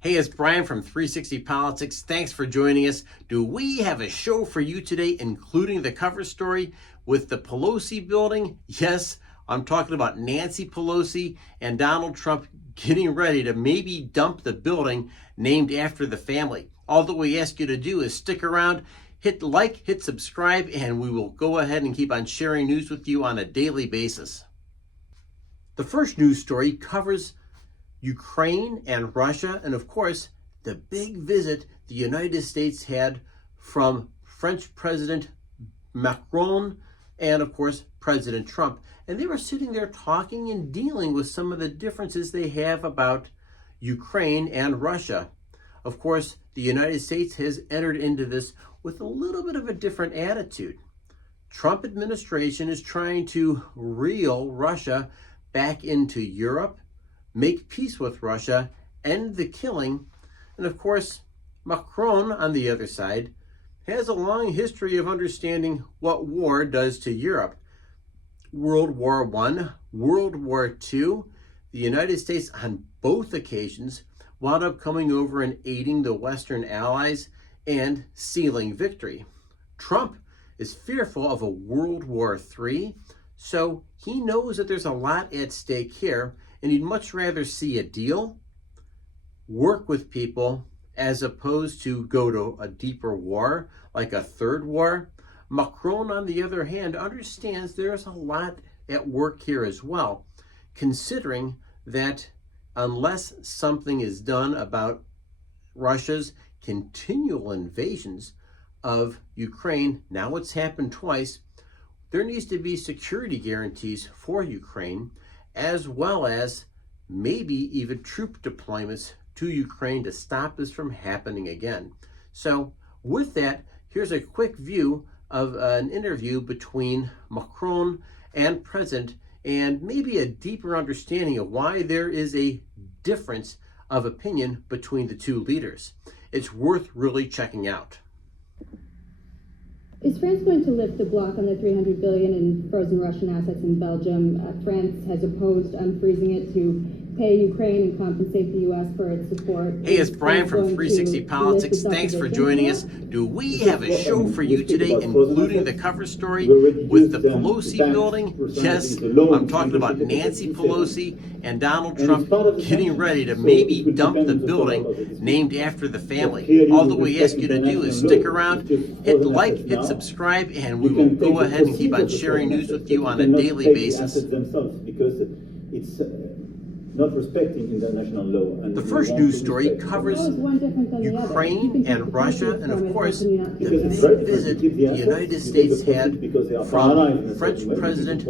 Hey, it's Brian from 360 Politics. Thanks for joining us. Do we have a show for you today, including the cover story with the Pelosi Building? Yes, I'm talking about Nancy Pelosi and Donald Trump getting ready to maybe dump the building named after the family. All that we ask you to do is stick around, hit like, hit subscribe, and we will go ahead and keep on sharing news with you on a daily basis. The first news story covers Ukraine and Russia, and of course, the big visit the United States had from French President Macron and, of course, President Trump. And they were sitting there talking and dealing with some of the differences they have about Ukraine and Russia. Of course, the United States has entered into this with a little bit of a different attitude. Trump administration is trying to reel Russia back into Europe, make peace with Russia, end the killing. And of course, Macron, on the other side, has a long history of understanding what war does to Europe. World War I, World War II, the United States on both occasions wound up coming over and aiding the Western allies and sealing victory. Trump is fearful of a World War III, so he knows that there's a lot at stake here, and he'd much rather see a deal, work with people, as opposed to go to a deeper war, like a third war. Macron, on the other hand, understands there's a lot at work here as well, considering that unless something is done about Russia's continual invasions of Ukraine, now it's happened twice, there needs to be security guarantees for Ukraine, as well as maybe even troop deployments to Ukraine to stop this from happening again. So with that, here's a quick view of an interview between Macron and President, and maybe a deeper understanding of why there is a difference of opinion between the two leaders. It's worth really checking out. Is France going to lift the block on the $300 billion in frozen Russian assets in Belgium? France has opposed unfreezing it to pay Ukraine and compensate the U.S. for its support. Hey, it's Brian from 360 Politics. Thanks for joining us. Do we have a show for you today, including the cover story with the Pelosi Building? Yes, I'm talking about Nancy Pelosi and Donald Trump getting ready to maybe dump the building named after the family. All that we ask you to do is stick around, hit like, hit subscribe, and we will go ahead and keep on sharing news with you on a daily basis. It's not respecting international law. And the first news story covers Ukraine and Russia, and of course, the big visit the United States had from French President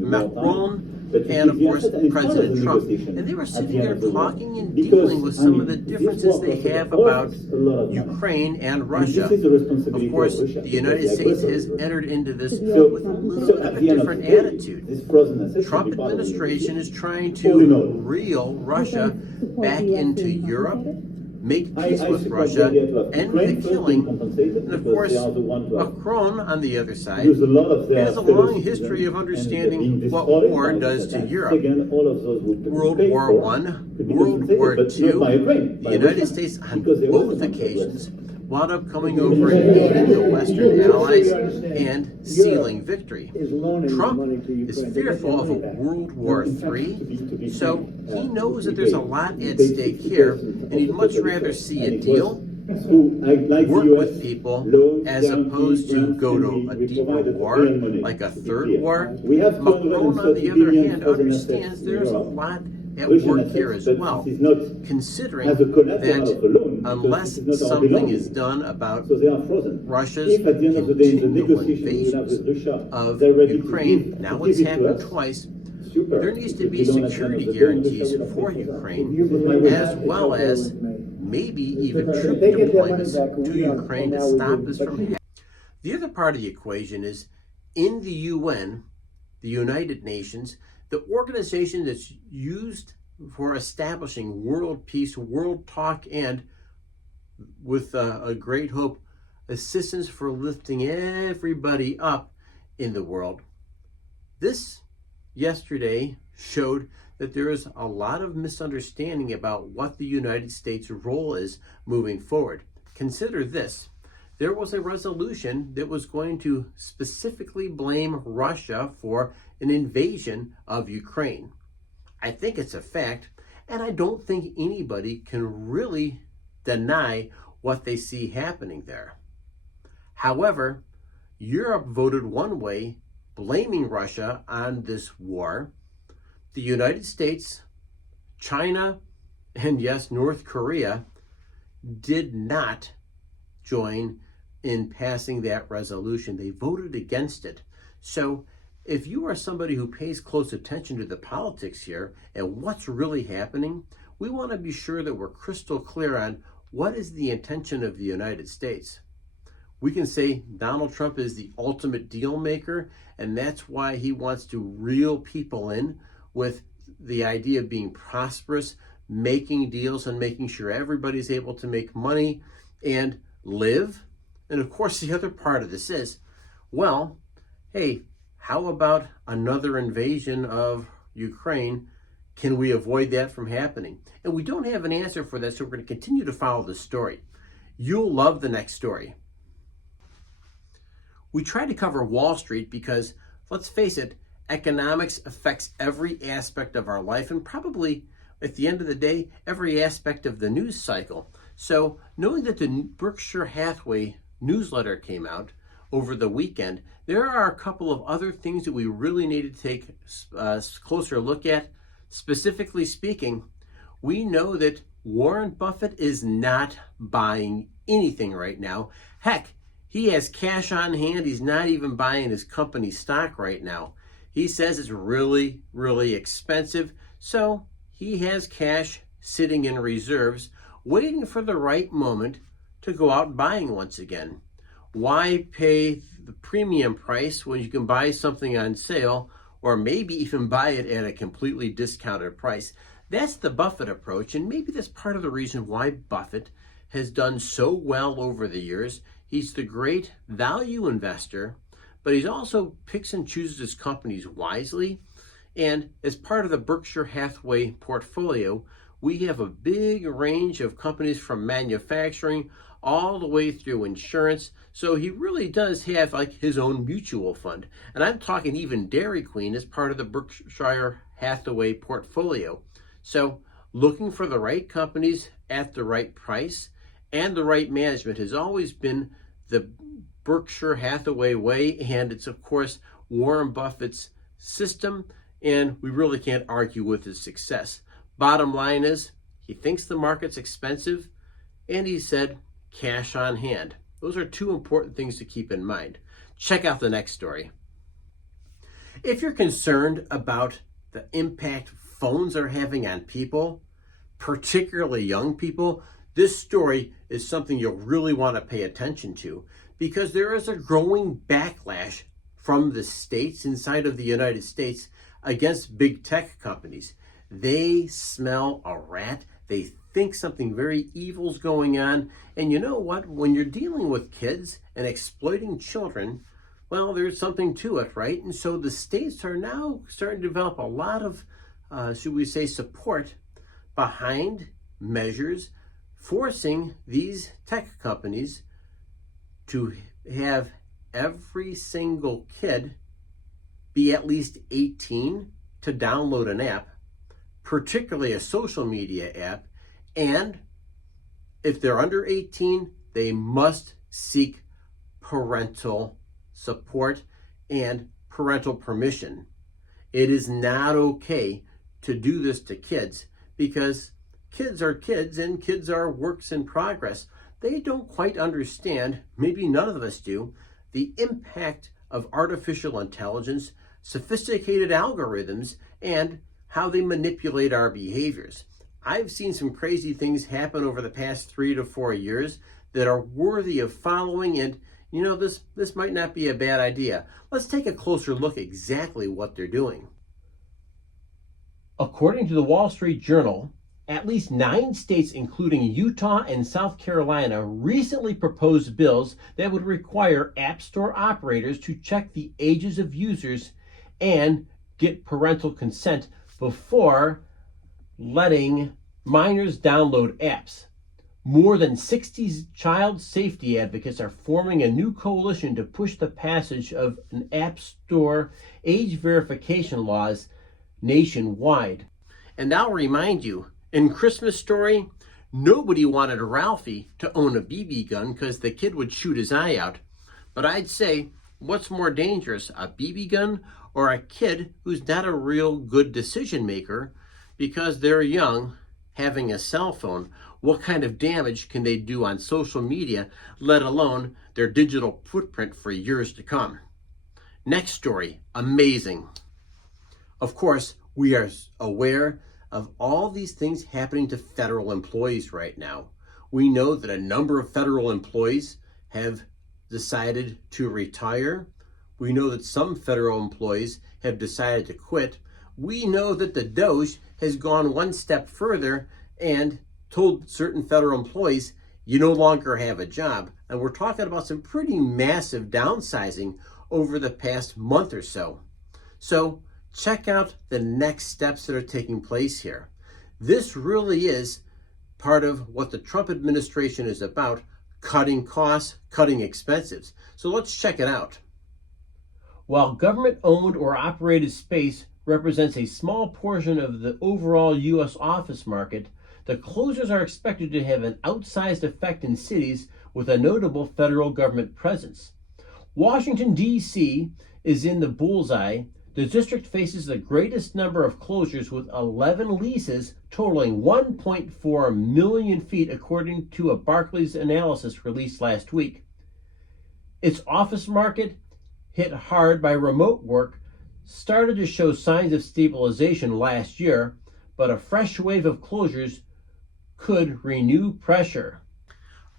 Macron and, of course, President Trump. And they were sitting there talking and dealing with some of the differences they have about Ukraine and Russia. Of course, the United States has entered into this with a little bit of a different attitude. Trump administration is trying to reel Russia back into Europe, make peace with Russia, end the killing. And of course, Macron, on the other side, has a long history of understanding what war does to Europe. World War I, World War II, the United States on both occasions wound up coming over and aiding the Western allies and sealing victory. Trump is fearful of a World War III, so he knows that there's a lot at stake here, and he'd much rather see a deal, work with people, as opposed to go to a deeper war, like a third war. Macron, on the other hand, understands there's a lot at work here as well, considering that unless something is done about Russia's continual invasions of Ukraine, now it's happened twice, there needs to be security guarantees for Ukraine, as well as maybe even troop deployments to Ukraine to stop this from happening. The other part of the equation is in the UN, the United Nations, the organization that's used for establishing world peace, world talk, and with a great hope, assistance for lifting everybody up in the world. This yesterday showed that there is a lot of misunderstanding about what the United States' role is moving forward. Consider this. There was a resolution that was going to specifically blame Russia for an invasion of Ukraine. I think it's a fact, and I don't think anybody can really deny what they see happening there. However, Europe voted one way, blaming Russia on this war. The United States, China, and yes, North Korea did not join in passing that resolution. They voted against it. So if you are somebody who pays close attention to the politics here and what's really happening, we want to be sure that we're crystal clear on what is the intention of the United States. We can say Donald Trump is the ultimate deal maker, and that's why he wants to reel people in with the idea of being prosperous, making deals and making sure everybody's able to make money and live. And of course, the other part of this is, well, hey, how about another invasion of Ukraine? Can we avoid that from happening? And we don't have an answer for that, so we're going to continue to follow this story. You'll love the next story. We try to cover Wall Street because, let's face it, economics affects every aspect of our life and probably, at the end of the day, every aspect of the news cycle. So knowing that the Berkshire Hathaway newsletter came out over the weekend, there are a couple of other things that we really need to take a closer look at. Specifically speaking, we know that Warren Buffett is not buying anything right now. Heck, he has cash on hand. He's not even buying his company stock right now. He says it's really, really expensive. So he has cash sitting in reserves, waiting for the right moment to go out buying once again. Why pay the premium price when you can buy something on sale or maybe even buy it at a completely discounted price? That's the Buffett approach, and maybe that's part of the reason why Buffett has done so well over the years. He's the great value investor, but he also picks and chooses his companies wisely. And as part of the Berkshire Hathaway portfolio, we have a big range of companies from manufacturing all the way through insurance. So he really does have like his own mutual fund. And I'm talking even Dairy Queen as part of the Berkshire Hathaway portfolio. So looking for the right companies at the right price and the right management has always been the Berkshire Hathaway way. And it's, of course, Warren Buffett's system. And we really can't argue with his success. Bottom line is, he thinks the market's expensive, and he said cash on hand. Those are two important things to keep in mind. Check out the next story. If you're concerned about the impact phones are having on people, particularly young people, this story is something you'll really want to pay attention to because there is a growing backlash from the states inside of the United States against big tech companies. They smell a rat. They think something very evil's going on. And you know what? When you're dealing with kids and exploiting children, well, there's something to it, right? And so the states are now starting to develop a lot of, should we say, support behind measures forcing these tech companies to have every single kid be at least 18 to download an app, particularly a social media app, and if they're under 18, they must seek parental support and parental permission. It is not okay to do this to kids because kids are kids and kids are works in progress. They don't quite understand, maybe none of us do, the impact of artificial intelligence, sophisticated algorithms, and how they manipulate our behaviors. I've seen some crazy things happen over the past 3 to 4 years that are worthy of following, and you know, this might not be a bad idea. Let's take a closer look at exactly what they're doing. According to the Wall Street Journal, at least 9 states, including Utah and South Carolina, recently proposed bills that would require App Store operators to check the ages of users and get parental consent before letting minors download apps. More than 60 child safety advocates are forming a new coalition to push the passage of an App Store age verification laws nationwide. And I'll remind you, in Christmas Story, nobody wanted Ralphie to own a BB gun because the kid would shoot his eye out. But I'd say, what's more dangerous, a BB gun or a kid who's not a real good decision maker because they're young, having a cell phone? What kind of damage can they do on social media, let alone their digital footprint for years to come? Next story, amazing. Of course, we are aware of all these things happening to federal employees right now. We know that a number of federal employees have decided to retire. We know that some federal employees have decided to quit. We know that the DOJ has gone one step further and told certain federal employees, you no longer have a job. And we're talking about some pretty massive downsizing over the past month or so. So check out the next steps that are taking place here. This really is part of what the Trump administration is about, cutting costs, cutting expenses. So let's check it out. While government-owned or operated space represents a small portion of the overall U.S. office market, the closures are expected to have an outsized effect in cities with a notable federal government presence. Washington, D.C. is in the bullseye. The district faces the greatest number of closures with 11 leases totaling 1.4 million feet according to a Barclays analysis released last week. Its office market, hit hard by remote work, started to show signs of stabilization last year, but a fresh wave of closures could renew pressure.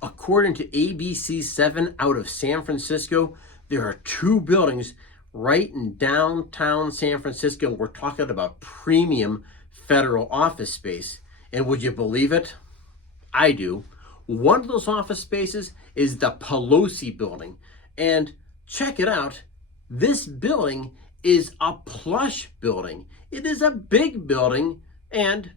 According to ABC 7 out of San Francisco, there are 2 buildings right in downtown San Francisco. We're talking about premium federal office space. And would you believe it? I do. One of those office spaces is the Pelosi Building. And check it out. This building is a plush building. It is a big building. And,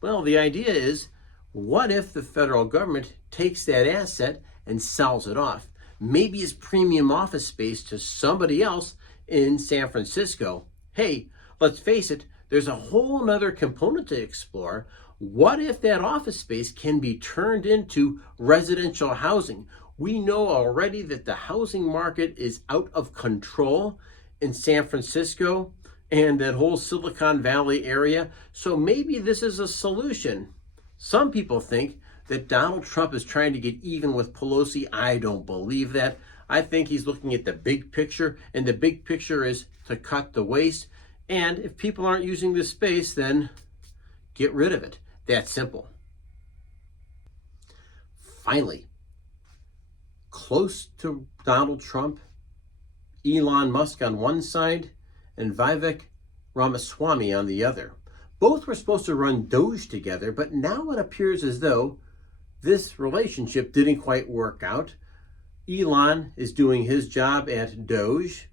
well, the idea is, what if the federal government takes that asset and sells it off? Maybe as premium office space to somebody else in San Francisco. Hey, let's face it, there's a whole nother component to explore. What if that office space can be turned into residential housing? We know already that the housing market is out of control in San Francisco and that whole Silicon Valley area. So maybe this is a solution. Some people think that Donald Trump is trying to get even with Pelosi. I don't believe that. I think he's looking at the big picture, and the big picture is to cut the waste. And if people aren't using this space, then get rid of it. That's simple. Finally, close to Donald Trump, Elon Musk on one side and Vivek Ramaswamy on the other. Both were supposed to run Doge together, but now it appears as though this relationship didn't quite work out. Elon is doing his job at Doge,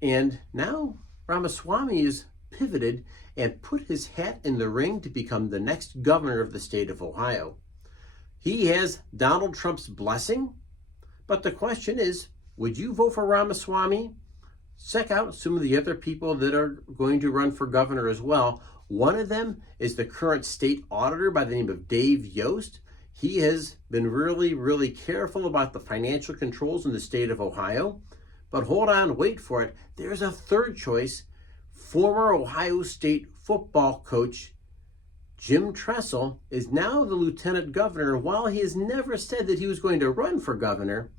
and now Ramaswamy is pivoted and put his hat in the ring to become the next governor of the state of Ohio. He has Donald Trump's blessing, but the question is, would you vote for Ramaswamy? Check out some of the other people that are going to run for governor as well. One of them is the current state auditor by the name of Dave Yost. He has been really, really careful about the financial controls in the state of Ohio. But hold on, wait for it. There's a third choice. Former Ohio State football coach Jim Tressel is now the lieutenant governor. While he has never said that he was going to run for governor,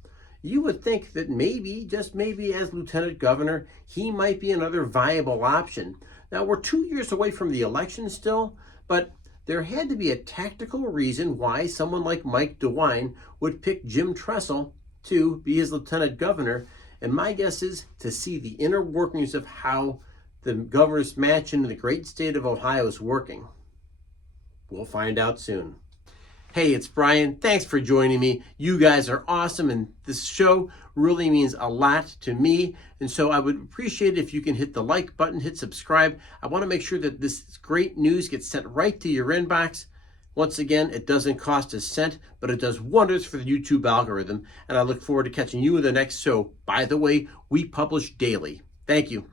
you would think that maybe, just maybe as lieutenant governor, he might be another viable option. Now, we're 2 years away from the election still, but there had to be a tactical reason why someone like Mike DeWine would pick Jim Tressel to be his lieutenant governor. And my guess is to see the inner workings of how the governor's mansion in the great state of Ohio is working. We'll find out soon. Hey, it's Brian. Thanks for joining me. You guys are awesome, and this show really means a lot to me. And so I would appreciate it if you can hit the like button, hit subscribe. I want to make sure that this great news gets sent right to your inbox. Once again, it doesn't cost a cent, but it does wonders for the YouTube algorithm. And I look forward to catching you in the next show. By the way, we publish daily. Thank you.